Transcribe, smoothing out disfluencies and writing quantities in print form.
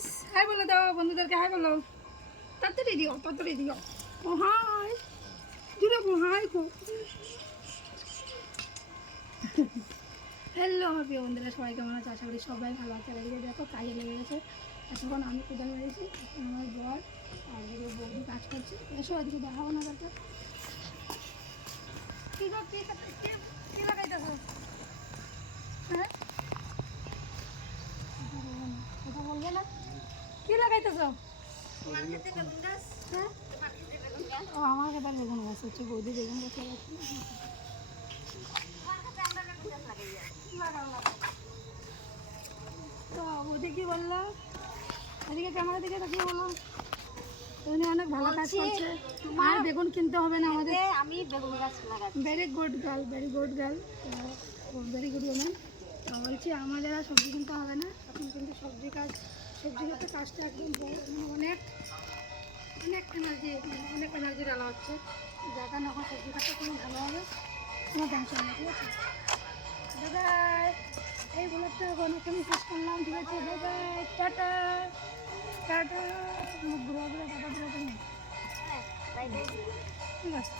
Friends, high বলে দাও বন্ধুদেরকে, হাই বলো, তাড়াতাড়ি দিও, তাড়াতাড়ি দিও। ও হাই, জুড়ে হাই গো। হ্যালো আমার প্রিয় বন্ধুরা, সবাই কেমন আছে? আশা করি সবাই ভালো আছে। এদিকে দেখো কাজে লেগে গেছে। এতক্ষণ আমি কোদাল মেরেছি, এখন আমার বর আর এদিকে বৌদি কাজ করছে। এসো এদিকে দেখাবো না তাকে। কী গো, কী লাগাইতেছো? হ্যাঁ, কথা বলবে না? কী লাগাইতেছো? হ্যাঁ, ও আমার খেতে বেগুন গাছ হচ্ছে, বৌদি বেগুন গাছ লাগাচ্ছে। তো বৌদি কি বললো? এদিকে ক্যামেরা দিকে তাকিয়ে বলো। তুমি অনেক ভালো কাজ করছে, আর বেগুন কিনতে হবে না আমাদের। আমি বেগুন গাছ লাগাচ্ছি। Very good girl, very good girl, very good women. তো বলছি আমাদের আর সবজি কিনতে হবে না এখন, কিন্তু সবজি ক্ষেত্রে কাজটা একদম অনেক অনেক এনার্জি ডালা হচ্ছে, যার কারণে এখন সবজি কাজটা খুব ভালো হবে, কোনো টেনশন নেই। ঠিক আছে, বাই। এই ব্লগটা এখন এখানে শেষ করলাম। ঠিক আছে, বাই, টাটা টাটা। মুখ ঘুরে ঘুরে টাটা ঘুরে, ঠিক আছে।